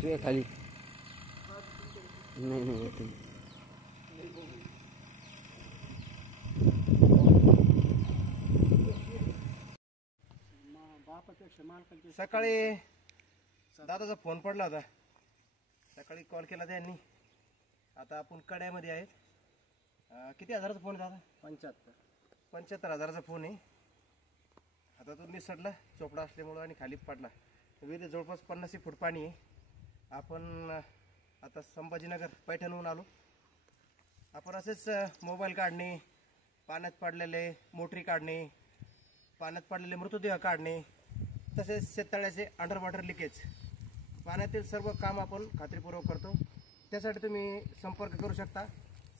तू ये खाली नहीं नहीं तुम सकाळी दादाचा फोन पडला होता, सकाळी कॉल केला त्यांनी. आता आपण कड्यामध्ये आहेत. किती हजाराचा फोन आहे दादा? 75,000चा फोन आहे. आता तो निसटला चोपडा असल्यामुळं आणि खाली पडला. विहिरीत जवळपास 50 फूट पाणी आहे. आपण आता संभाजीनगर पैठणहून आलो. आपण असेच मोबाईल काढणे, पाण्यात पडलेले मोटरी काढणे, पाण्यात पडलेले मृतदेह काढणे, तसेच शेततळ्याचे अंडर वॉटर लिकेज, पाण्यातील सर्व काम आपण खात्रीपूर्वक करतो. त्यासाठी तुम्ही संपर्क करू शकता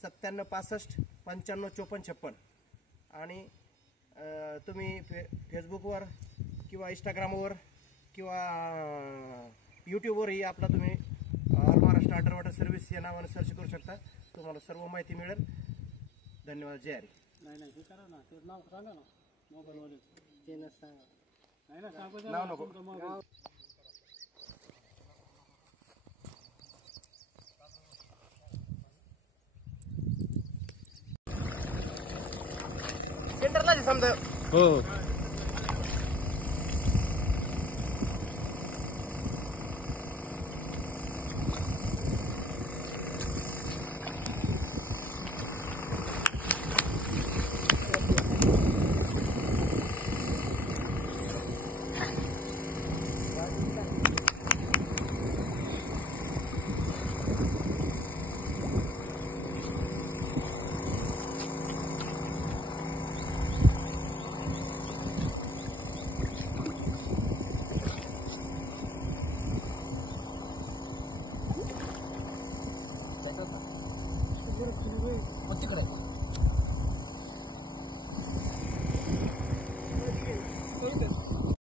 97 65 95 54 56. आणि तुम्ही फेसबुकवर किंवा इंस्टाग्रामवर किंवा यूट्यूबवरही आपला तुम्ही all Maharashtra under water service या नावाने सर्च करू शकता. तुम्हाला सर्व माहिती मिळेल. धन्यवाद. जय हरी. नाही हे करा ना, ते नाव सांगा ना मोबाईलवाले. ते न सांगा. नाही ना सांगू नाव नको. सेंटरला समजा. हो तिकडे